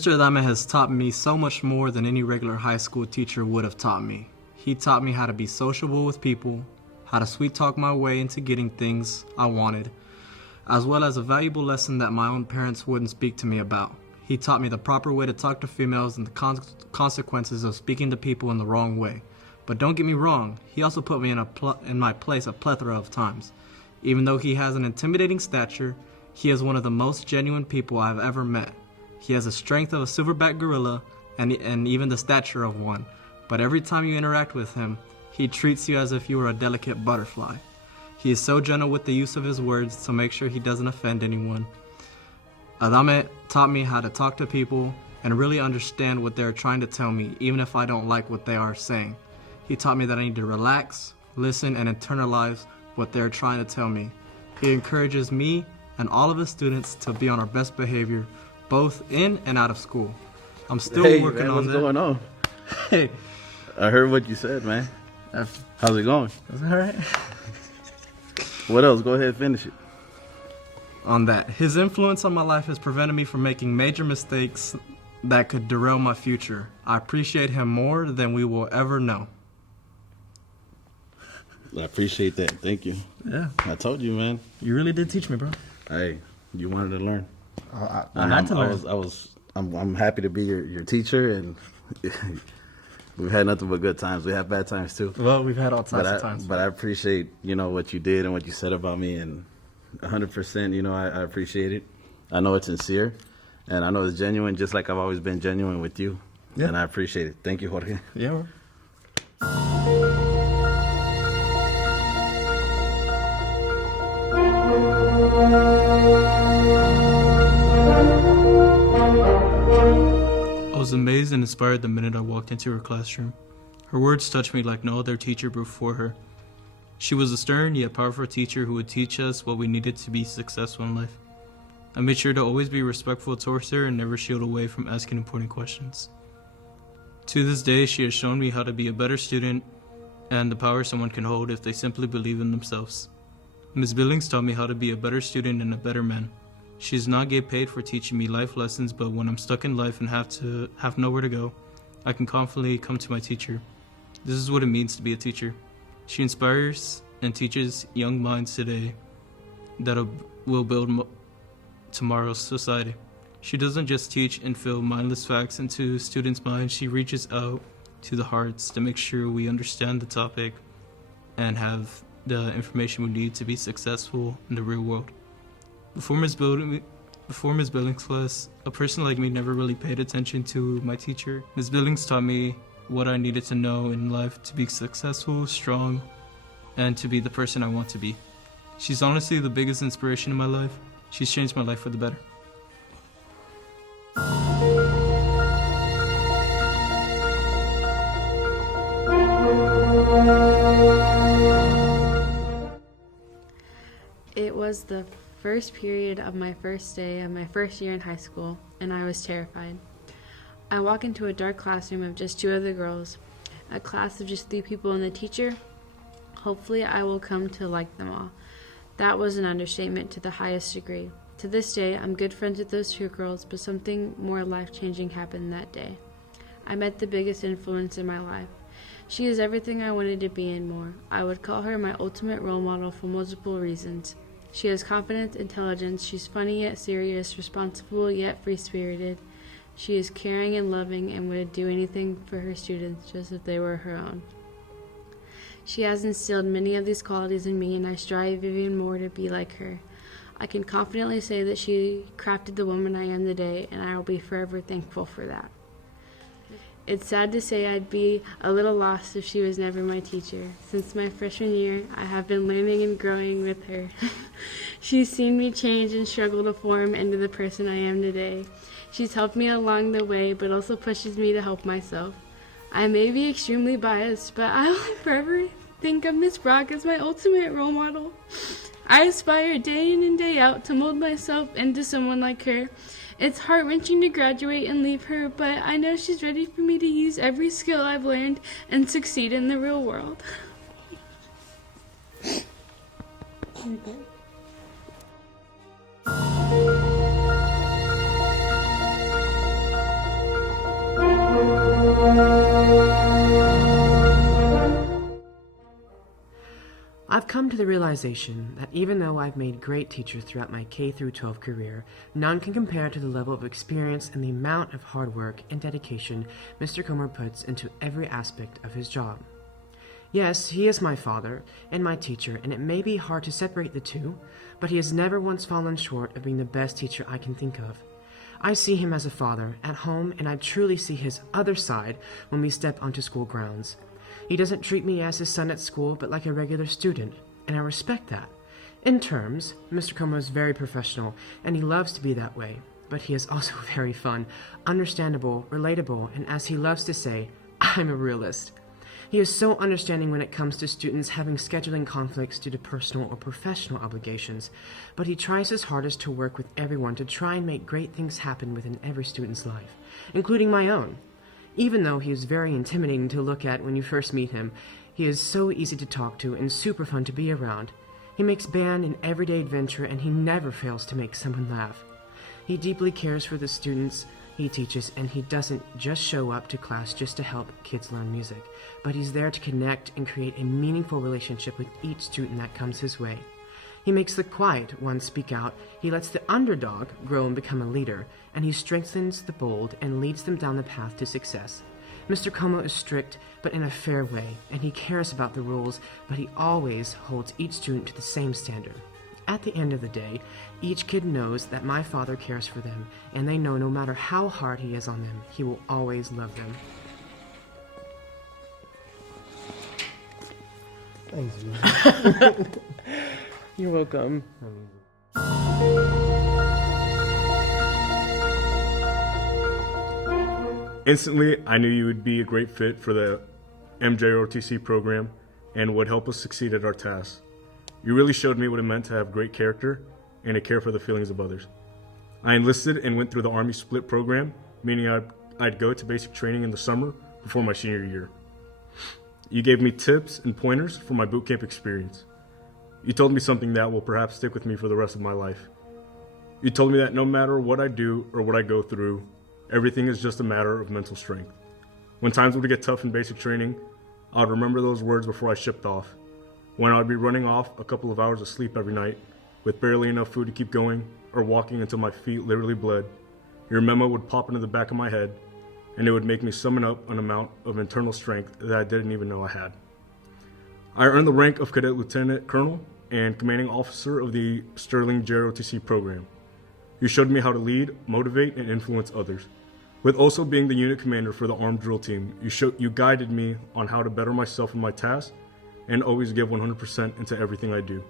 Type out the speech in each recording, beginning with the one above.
Mr. Adame has taught me so much more than any regular high school teacher would have taught me. He taught me how to be sociable with people, how to sweet talk my way into getting things I wanted, as well as a valuable lesson that my own parents wouldn't speak to me about. He taught me the proper way to talk to females and the consequences of speaking to people in the wrong way. But don't get me wrong, he also put me in my place a plethora of times. Even though he has an intimidating stature, he is one of the most genuine people I've ever met. He has the strength of a silverback gorilla and even the stature of one. But every time you interact with him, he treats you as if you were a delicate butterfly. He is so gentle with the use of his words to make sure he doesn't offend anyone. Adame taught me how to talk to people and really understand what they're trying to tell me, even if I don't like what they are saying. He taught me that I need to relax, listen, and internalize what they're trying to tell me. He encourages me and all of his students to be on our best behavior, both in and out of school. I'm still working on that. What's going on? Hey. I heard what you said, man. How's it going? Is that all right? What else? Go ahead and finish it. On that, his influence on my life has prevented me from making major mistakes that could derail my future. I appreciate him more than we will ever know. I appreciate that. Thank you. Yeah. I told you, man. You really did teach me, bro. Hey, you wanted to learn. I had to learn. I'm happy to be your teacher, and we've had nothing but good times. We have bad times too. Well, we've had all types of times. But I appreciate, what you did and what you said about me, and 100%, I appreciate it. I know it's sincere, and I know it's genuine, just like I've always been genuine with you. Yeah. And I appreciate it. Thank you, Jorge. Yeah, bro. I was amazed and inspired the minute I walked into her classroom. Her words touched me like no other teacher before her. She was a stern yet powerful teacher who would teach us what we needed to be successful in life. I made sure to always be respectful towards her and never shield away from asking important questions. To this day, she has shown me how to be a better student and the power someone can hold if they simply believe in themselves. Ms. Billings taught me how to be a better student and a better man. She does not get paid for teaching me life lessons, but when I'm stuck in life and have nowhere to go, I can confidently come to my teacher. This is what it means to be a teacher. She inspires and teaches young minds today that will build tomorrow's society. She doesn't just teach and fill mindless facts into students' minds. She reaches out to the hearts to make sure we understand the topic and have the information we need to be successful in the real world. Before Ms. Billings' class, a person like me never really paid attention to my teacher. Ms. Billings taught me what I needed to know in life to be successful, strong, and to be the person I want to be. She's honestly the biggest inspiration in my life. She's changed my life for the better. It was the first period of my first day of my first year in high school, and I was terrified. I walk into a dark classroom of just 2 other girls, a class of just 3 people and the teacher. Hopefully I will come to like them all. That was an understatement to the highest degree. To this day, I'm good friends with those 2 girls, but something more life-changing happened that day. I met the biggest influence in my life. She is everything I wanted to be and more. I would call her my ultimate role model for multiple reasons. She has confidence, intelligence. She's funny yet serious, responsible yet free-spirited. She is caring and loving and would do anything for her students just if they were her own. She has instilled many of these qualities in me, and I strive even more to be like her. I can confidently say that she crafted the woman I am today, and I will be forever thankful for that. It's sad to say I'd be a little lost if she was never my teacher. Since my freshman year, I have been learning and growing with her. She's seen me change and struggle to form into the person I am today. She's helped me along the way, but also pushes me to help myself. I may be extremely biased, but I will forever think of Miss Brock as my ultimate role model. I aspire day in and day out to mold myself into someone like her. It's heart-wrenching to graduate and leave her, but I know she's ready for me to use every skill I've learned and succeed in the real world. I've come to the realization that even though I've made great teachers throughout my K-12 career, none can compare to the level of experience and the amount of hard work and dedication Mr. Comer puts into every aspect of his job. Yes, he is my father and my teacher, and it may be hard to separate the two, but he has never once fallen short of being the best teacher I can think of. I see him as a father at home, and I truly see his other side when we step onto school grounds. He doesn't treat me as his son at school, but like a regular student, and I respect that. In terms, Mr. Comer is very professional, and he loves to be that way, but he is also very fun, understandable, relatable, and as he loves to say, I'm a realist. He is so understanding when it comes to students having scheduling conflicts due to personal or professional obligations, but he tries his hardest to work with everyone to try and make great things happen within every student's life, including my own. Even though he is very intimidating to look at when you first meet him, he is so easy to talk to and super fun to be around. He makes band an everyday adventure, and he never fails to make someone laugh. He deeply cares for the students he teaches, and he doesn't just show up to class just to help kids learn music, but he's there to connect and create a meaningful relationship with each student that comes his way. He makes the quiet ones speak out, he lets the underdog grow and become a leader, and he strengthens the bold and leads them down the path to success. Mr. Como is strict, but in a fair way, and he cares about the rules, but he always holds each student to the same standard. At the end of the day, each kid knows that my father cares for them, and they know no matter how hard he is on them, he will always love them. Thanks, man. You're welcome. Instantly, I knew you would be a great fit for the MJROTC program and would help us succeed at our tasks. You really showed me what it meant to have great character and to care for the feelings of others. I enlisted and went through the Army Split program, meaning I'd go to basic training in the summer before my senior year. You gave me tips and pointers for my boot camp experience. You told me something that will perhaps stick with me for the rest of my life. You told me that no matter what I do or what I go through, everything is just a matter of mental strength. When times would get tough in basic training, I would remember those words before I shipped off. When I would be running off a couple of hours of sleep every night, with barely enough food to keep going, or walking until my feet literally bled, your memo would pop into the back of my head, and it would make me summon up an amount of internal strength that I didn't even know I had. I earned the rank of Cadet Lieutenant Colonel and Commanding Officer of the Sterling JROTC program. You showed me how to lead, motivate, and influence others. With also being the unit commander for the armed drill team, you guided me on how to better myself in my tasks and always give 100% into everything I do.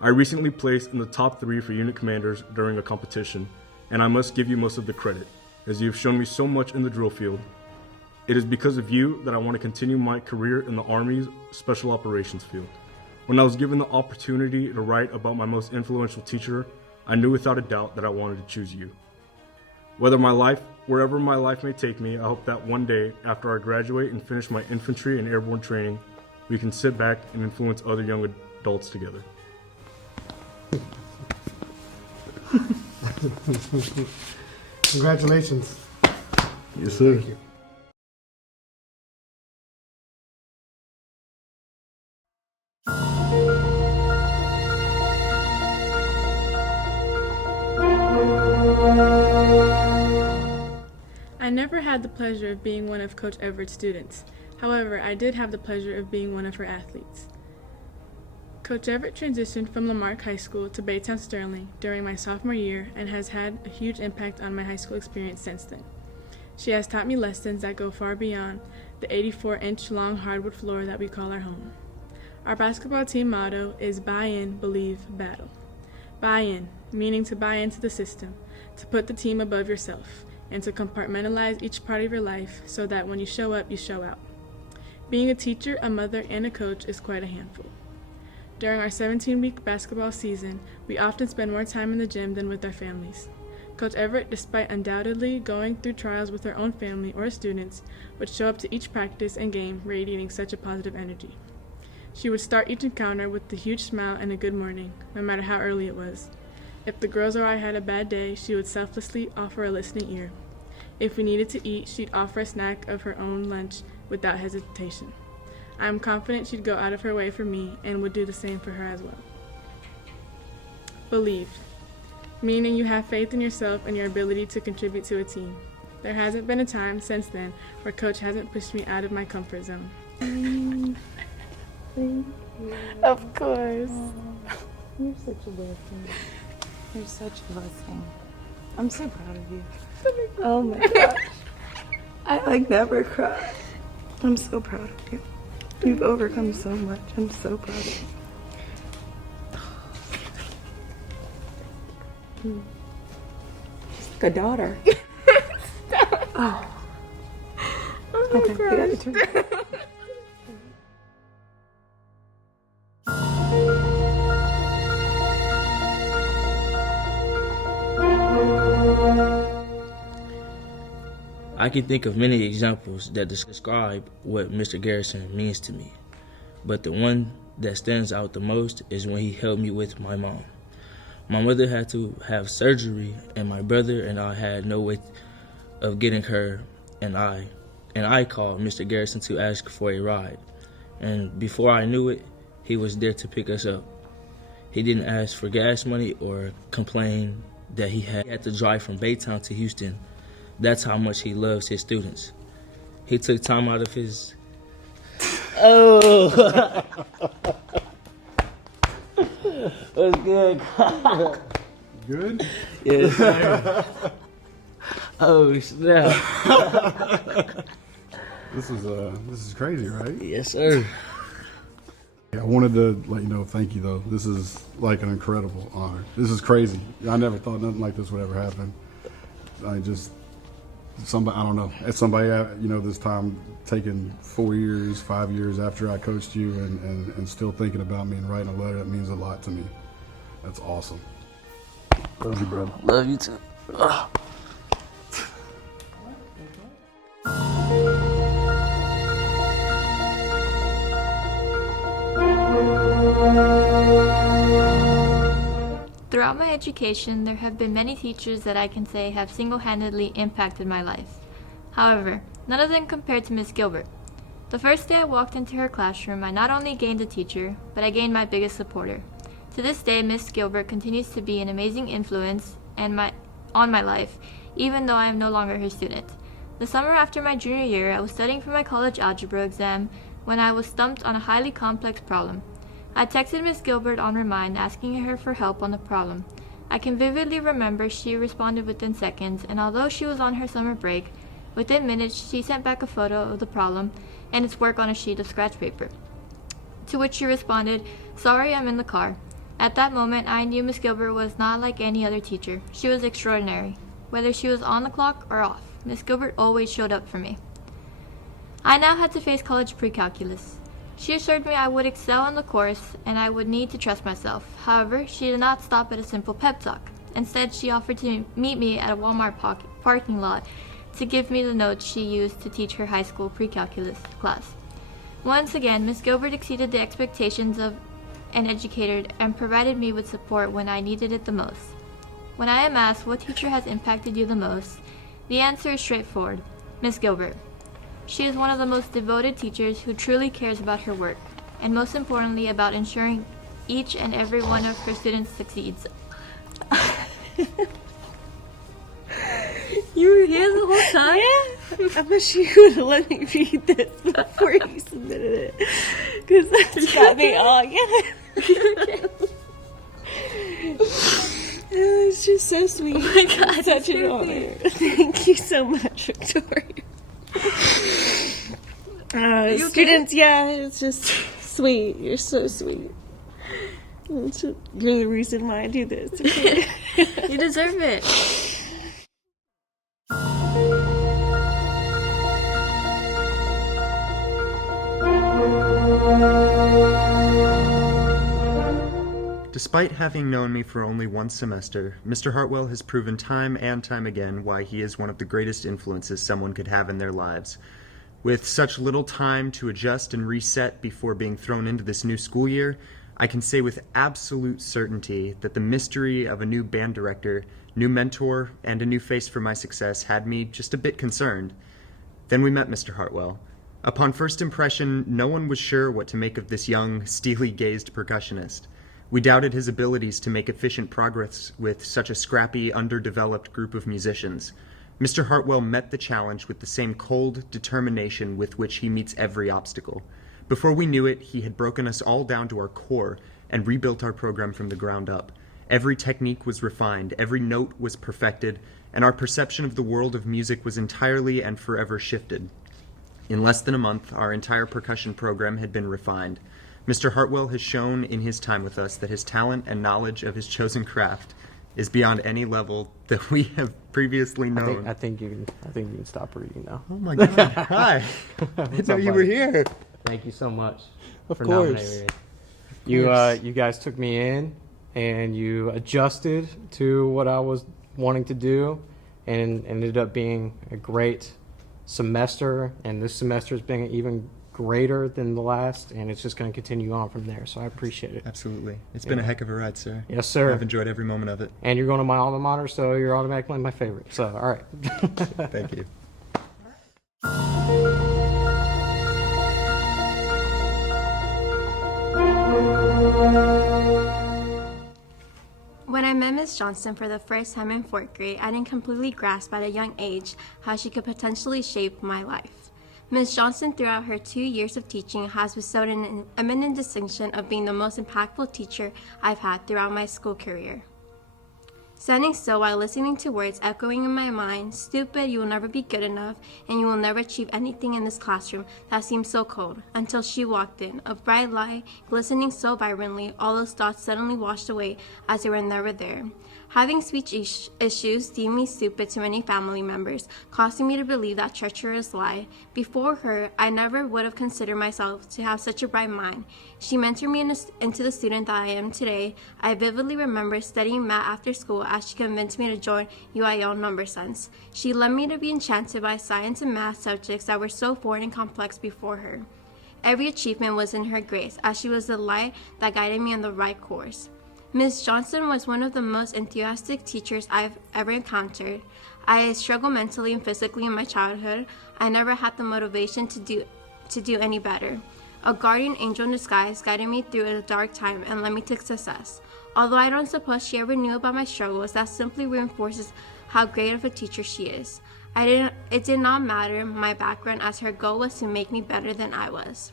I recently placed in the top 3 for unit commanders during a competition, and I must give you most of the credit, as you have shown me so much in the drill field. It is because of you that I want to continue my career in the Army's Special Operations field. When I was given the opportunity to write about my most influential teacher, I knew without a doubt that I wanted to choose you. Wherever my life may take me, I hope that one day, after I graduate and finish my infantry and airborne training, we can sit back and influence other young adults together. Congratulations. Yes, sir. Thank you. I never had the pleasure of being one of Coach Everett's students. However, I did have the pleasure of being one of her athletes. Coach Everett transitioned from Lamarck High School to Baytown Sterling during my sophomore year and has had a huge impact on my high school experience since then. She has taught me lessons that go far beyond the 84-inch long hardwood floor that we call our home. Our basketball team motto is buy in, believe, battle. Buy in, meaning to buy into the system, to put the team above yourself, and to compartmentalize each part of your life so that when you show up, you show out. Being a teacher, a mother, and a coach is quite a handful. During our 17-week basketball season, we often spend more time in the gym than with our families. Coach Everett, despite undoubtedly going through trials with her own family or students, would show up to each practice and game radiating such a positive energy. She would start each encounter with a huge smile and a good morning, no matter how early it was. If the girls or I had a bad day, she would selflessly offer a listening ear. If we needed to eat, she'd offer a snack of her own lunch without hesitation. I am confident she'd go out of her way for me and would do the same for her as well. Believed, meaning you have faith in yourself and your ability to contribute to a team. There hasn't been a time since then where Coach hasn't pushed me out of my comfort zone. Thank you. Of course. You're such a blessing. You're such a blessing. I'm so proud of you. Oh my gosh. I never cry. I'm so proud of you. You've overcome so much. I'm so proud of you. She's like a daughter. Oh. Okay, I got your turn. I can think of many examples that describe what Mr. Garrison means to me, but the one that stands out the most is when he helped me with my mom. My mother had to have surgery, and my brother and I had no way of getting her, and I called Mr. Garrison to ask for a ride, and before I knew it, he was there to pick us up. He didn't ask for gas money or complain that he had to drive from Baytown to Houston. That's how much he loves his students. He took time out of his... Oh! What's good? Good? Yes, sir. Oh, snap. This is crazy, right? Yes, sir. I wanted to let you know, thank you though. This is like an incredible honor. This is crazy. I never thought nothing like this would ever happen. I don't know. As somebody, this time taking 4 years, 5 years after I coached you and still thinking about me and writing a letter, that means a lot to me. That's awesome. Love you, brother. Love you too. Ugh. Throughout my education, there have been many teachers that I can say have single-handedly impacted my life. However, none of them compared to Miss Gilbert. The first day I walked into her classroom, I not only gained a teacher, but I gained my biggest supporter. To this day, Miss Gilbert continues to be an amazing influence on my life, even though I am no longer her student. The summer after my junior year, I was studying for my college algebra exam when I was stumped on a highly complex problem. I texted Miss Gilbert on Remind asking her for help on the problem. I can vividly remember she responded within seconds, and although she was on her summer break, within minutes she sent back a photo of the problem and its work on a sheet of scratch paper. To which she responded, "Sorry, I'm in the car." At that moment, I knew Miss Gilbert was not like any other teacher. She was extraordinary. Whether she was on the clock or off, Miss Gilbert always showed up for me. I now had to face college pre-calculus. She assured me I would excel in the course and I would need to trust myself. However, she did not stop at a simple pep talk. Instead, she offered to meet me at a Walmart parking lot to give me the notes she used to teach her high school pre-calculus class. Once again, Miss Gilbert exceeded the expectations of an educator and provided me with support when I needed it the most. When I am asked what teacher has impacted you the most, the answer is straightforward: Miss Gilbert. She is one of the most devoted teachers who truly cares about her work, and most importantly about ensuring each and every one of her students succeeds. You were here the whole time? Yeah. I wish you would have let me read this before you submitted it. Because that's got me all, It's just so sweet. Oh my God, It's such an honor. Thank you so much, Victoria. Students, it's just sweet. You're so sweet. You're the reason why I do this. Okay? You deserve it. Despite having known me for only one semester, Mr. Hartwell has proven time and time again why he is one of the greatest influences someone could have in their lives. With such little time to adjust and reset before being thrown into this new school year, I can say with absolute certainty that the mystery of a new band director, new mentor, and a new face for my success had me just a bit concerned. Then we met Mr. Hartwell. Upon first impression, no one was sure what to make of this young, steely-gazed percussionist. We doubted his abilities to make efficient progress with such a scrappy, underdeveloped group of musicians. Mr. Hartwell met the challenge with the same cold determination with which he meets every obstacle. Before we knew it, he had broken us all down to our core and rebuilt our program from the ground up. Every technique was refined, every note was perfected, and our perception of the world of music was entirely and forever shifted. In less than a month, our entire percussion program had been refined. Mr. Hartwell has shown in his time with us that his talent and knowledge of his chosen craft is beyond any level that we have previously known. I think you can stop reading now. Oh my God! Hi. I didn't know you were here. Thank you so much Of for course. nominating me. You guys took me in and you adjusted to what I was wanting to do, and ended up being a great semester. And this semester has been even greater than the last, and it's just going to continue on from there. So I appreciate it. Absolutely. It's been a heck of a ride, sir. Yes, sir. I've enjoyed every moment of it. And you're going to my alma mater, so you're automatically my favorite. So, all right. Thank you. When I met Ms. Johnston for the first time in 4th grade, I didn't completely grasp at a young age how she could potentially shape my life. Ms. Johnston, throughout her 2 years of teaching, has bestowed an eminent distinction of being the most impactful teacher I've had throughout my school career. Standing still while listening to words echoing in my mind, "Stupid, you will never be good enough, and you will never achieve anything in this classroom," that seemed so cold, until she walked in, a bright light, glistening so vibrantly, all those thoughts suddenly washed away as they were never there. Having speech issues deemed me stupid to many family members, causing me to believe that treacherous lie. Before her, I never would have considered myself to have such a bright mind. She mentored me into the student that I am today. I vividly remember studying math after school as she convinced me to join UIL Number Sense. She led me to be enchanted by science and math subjects that were so foreign and complex before her. Every achievement was in her grace, as she was the light that guided me on the right course. Ms. Johnston was one of the most enthusiastic teachers I've ever encountered. I struggled mentally and physically in my childhood. I never had the motivation to do any better. A guardian angel in disguise guided me through a dark time and led me to success. Although I don't suppose she ever knew about my struggles, that simply reinforces how great of a teacher she is. It did not matter my background, as her goal was to make me better than I was.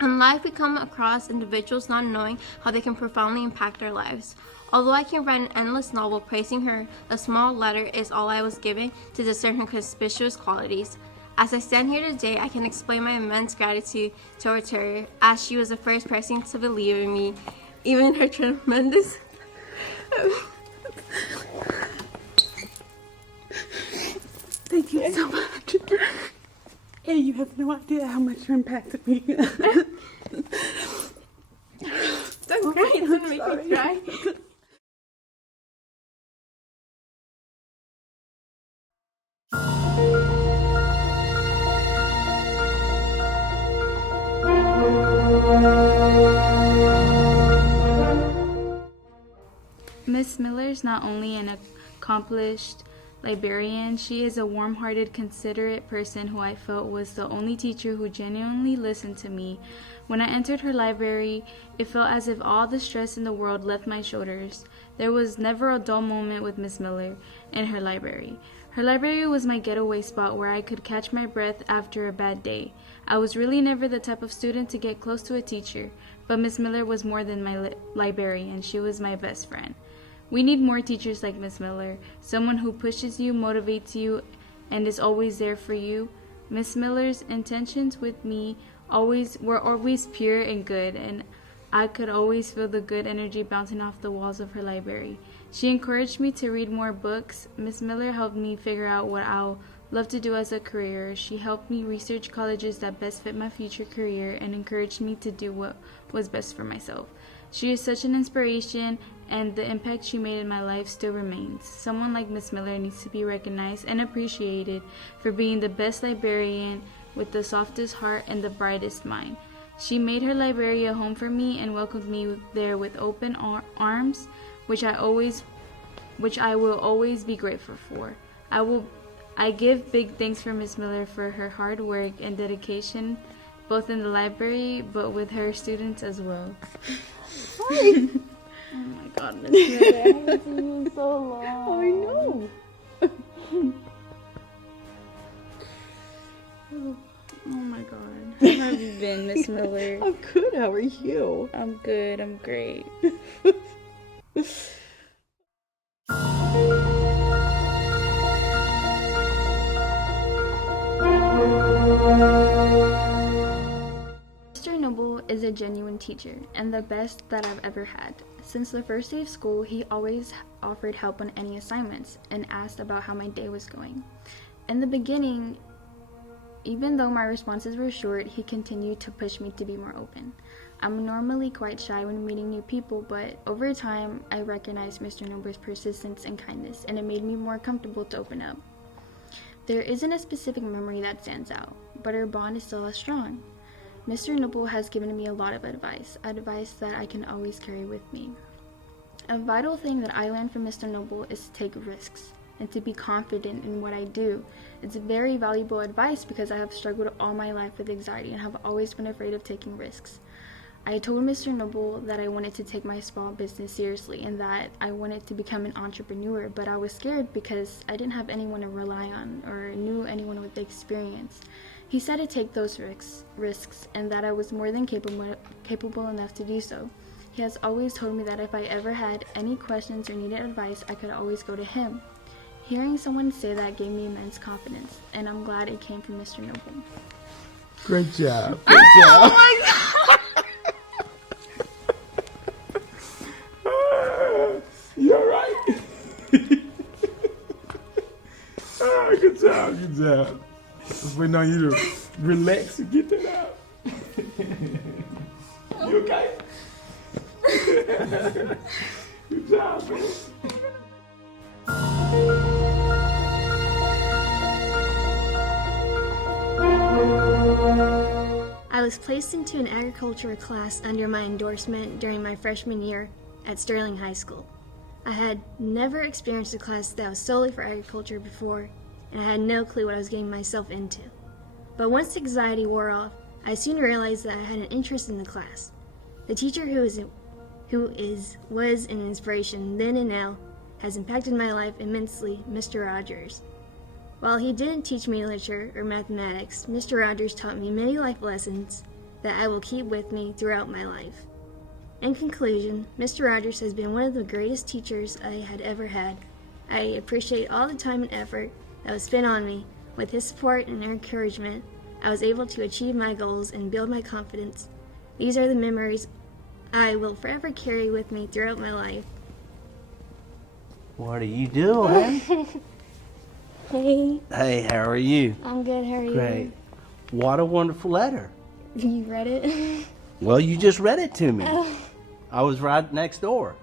In life, we come across individuals not knowing how they can profoundly impact our lives. Although I can write an endless novel praising her, a small letter is all I was given to discern her conspicuous qualities. As I stand here today, I can explain my immense gratitude towards her, as she was the first person to believe in me, even her tremendous... Thank you so much. Hey, you have no idea how much you impacted me. That's great. It's gonna make me cry. Miss Miller's not only an accomplished librarian, she is a warm-hearted, considerate person who I felt was the only teacher who genuinely listened to me. When I entered her library, it felt as if all the stress in the world left my shoulders. There was never a dull moment with Miss Miller in her library. Her library was my getaway spot where I could catch my breath after a bad day. I was really never the type of student to get close to a teacher, but Miss Miller was more than my librarian. She was my best friend. We need more teachers like Miss Miller, someone who pushes you, motivates you, and is always there for you. Miss Miller's intentions with me were always pure and good, and I could always feel the good energy bouncing off the walls of her library. She encouraged me to read more books. Miss Miller helped me figure out what I'll love to do as a career. She helped me research colleges that best fit my future career and encouraged me to do what was best for myself. She is such an inspiration, and the impact she made in my life still remains. Someone like Miss Miller needs to be recognized and appreciated for being the best librarian with the softest heart and the brightest mind. She made her library a home for me and welcomed me there with open arms, which I will always be grateful for. I I give big thanks for Miss Miller for her hard work and dedication, both in the library, but with her students as well. Sorry. Oh my God, Miss Miller, I haven't seen you in so long. I know. Oh my God. How have you been, Miss Miller? I'm good. How are you? I'm good. I'm great. Mr. Noble is a genuine teacher and the best that I've ever had. Since the first day of school, he always offered help on any assignments and asked about how my day was going. In the beginning, even though my responses were short, he continued to push me to be more open. I'm normally quite shy when meeting new people, but over time, I recognized Mr. Noble's persistence and kindness, and it made me more comfortable to open up. There isn't a specific memory that stands out, but our bond is still as strong. Mr. Noble has given me a lot of advice that I can always carry with me. A vital thing that I learned from Mr. Noble is to take risks and to be confident in what I do. It's very valuable advice because I have struggled all my life with anxiety and have always been afraid of taking risks. I told Mr. Noble that I wanted to take my small business seriously and that I wanted to become an entrepreneur, but I was scared because I didn't have anyone to rely on or knew anyone with the experience. He said to take those risks and that I was more than capable enough to do so. He has always told me that if I ever had any questions or needed advice, I could always go to him. Hearing someone say that gave me immense confidence, and I'm glad it came from Mr. Noble. Great job. Great job. Oh my God. You're right. Good job. Good job. Just waiting on you to relax and get that out. You okay? Good job, man. I was placed into an agriculture class under my endorsement during my freshman year at Sterling High School. I had never experienced a class that was solely for agriculture before, and I had no clue what I was getting myself into. But once the anxiety wore off, I soon realized that I had an interest in the class. The teacher who was an inspiration then and now has impacted my life immensely, Mr. Rogers. While he didn't teach me literature or mathematics, Mr. Rogers taught me many life lessons that I will keep with me throughout my life. In conclusion, Mr. Rogers has been one of the greatest teachers I had ever had. I appreciate all the time and effort that was spent on me. With his support and encouragement, I was able to achieve my goals and build my confidence. These are the memories I will forever carry with me throughout my life. What are you doing? Hey. Hey, how are you? I'm good, how are you? Great. What a wonderful letter. You read it? Well, you just read it to me. I was right next door.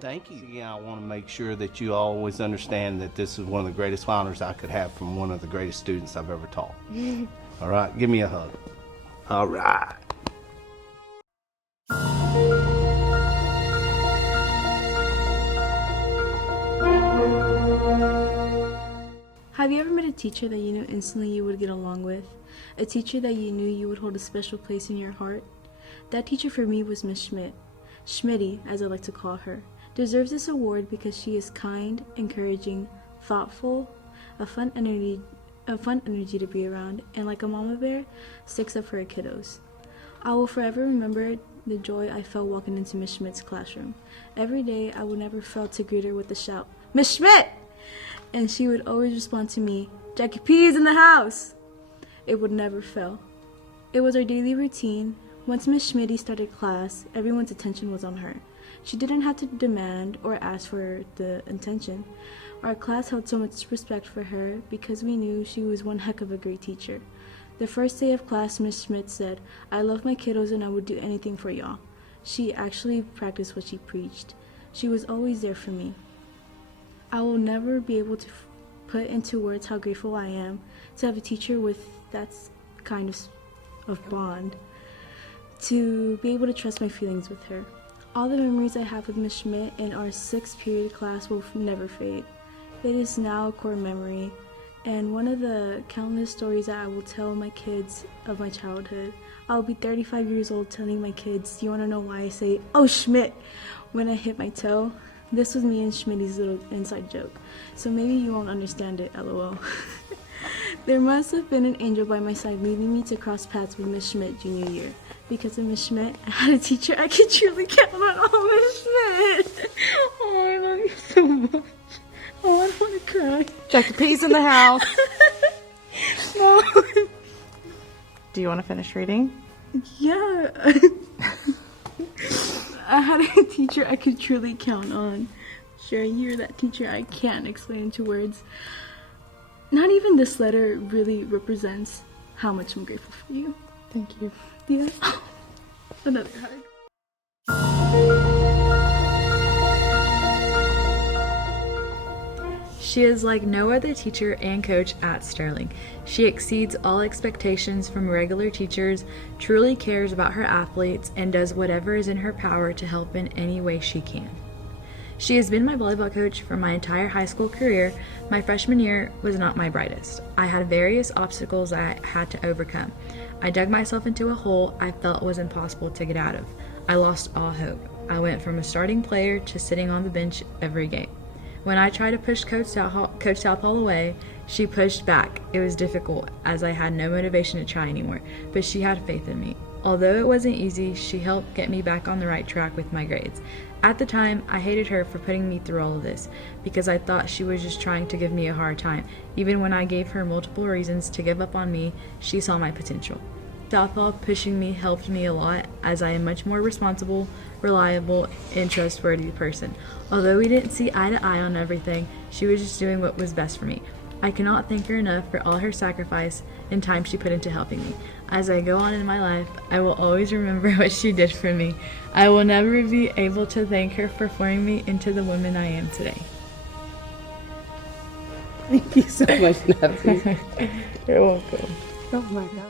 Thank you. Yeah, I want to make sure that you always understand that this is one of the greatest honors I could have from one of the greatest students I've ever taught. All right, give me a hug. All right. Have you ever met a teacher that you knew instantly you would get along with? A teacher that you knew you would hold a special place in your heart? That teacher for me was Miss Schmidt. Schmitty, as I like to call her, deserves this award because she is kind, encouraging, thoughtful, a fun energy to be around, and like a mama bear, sticks up for her kiddos. I will forever remember the joy I felt walking into Miss Schmidt's classroom. Every day I would never fail to greet her with a shout, "Miss Schmidt!" And she would always respond to me, "Jackie P is in the house!" It would never fail. It was our daily routine. Once Miss Schmitty started class, everyone's attention was on her. She didn't have to demand or ask for the attention. Our class held so much respect for her because we knew she was one heck of a great teacher. The first day of class, Miss Schmidt said, "I love my kiddos and I would do anything for y'all." She actually practiced what she preached. She was always there for me. I will never be able to put into words how grateful I am to have a teacher with that kind of bond, to be able to trust my feelings with her. All the memories I have with Miss Schmidt in our 6th period class will never fade. It is now a core memory, and one of the countless stories that I will tell my kids of my childhood. I'll be 35 years old telling my kids, do you want to know why I say, "Oh, Schmidt," when I hit my toe? This was me and Schmitty's little inside joke, so maybe you won't understand it, lol. There must have been an angel by my side leading me to cross paths with Miss Schmidt junior year. Because of Miss Schmidt, I had a teacher I could truly count on. Oh, Miss Schmidt! Oh, I love you so much. Oh, I don't want to cry. Check the peas in the house. No. Do you want to finish reading? Yeah. I had a teacher I could truly count on. Sure, you're that teacher I can't explain into words. Not even this letter really represents how much I'm grateful for you. Thank you. Yeah. Another hug. She is like no other teacher and coach at Sterling. She exceeds all expectations from regular teachers, truly cares about her athletes, and does whatever is in her power to help in any way she can. She has been my volleyball coach for my entire high school career. My freshman year was not my brightest. I had various obstacles I had to overcome. I dug myself into a hole I felt was impossible to get out of. I lost all hope. I went from a starting player to sitting on the bench every game. When I tried to push Coach Southall away, she pushed back. It was difficult as I had no motivation to try anymore, but she had faith in me. Although it wasn't easy, she helped get me back on the right track with my grades. At the time, I hated her for putting me through all of this, because I thought she was just trying to give me a hard time. Even when I gave her multiple reasons to give up on me, she saw my potential. Southall pushing me helped me a lot, as I am much more responsible, reliable, and trustworthy person. Although we didn't see eye to eye on everything, she was just doing what was best for me. I cannot thank her enough for all her sacrifice and time she put into helping me. As I go on in my life, I will always remember what she did for me. I will never be able to thank her for forming me into the woman I am today. Thank you so much, Natalie. You're welcome. Oh my God.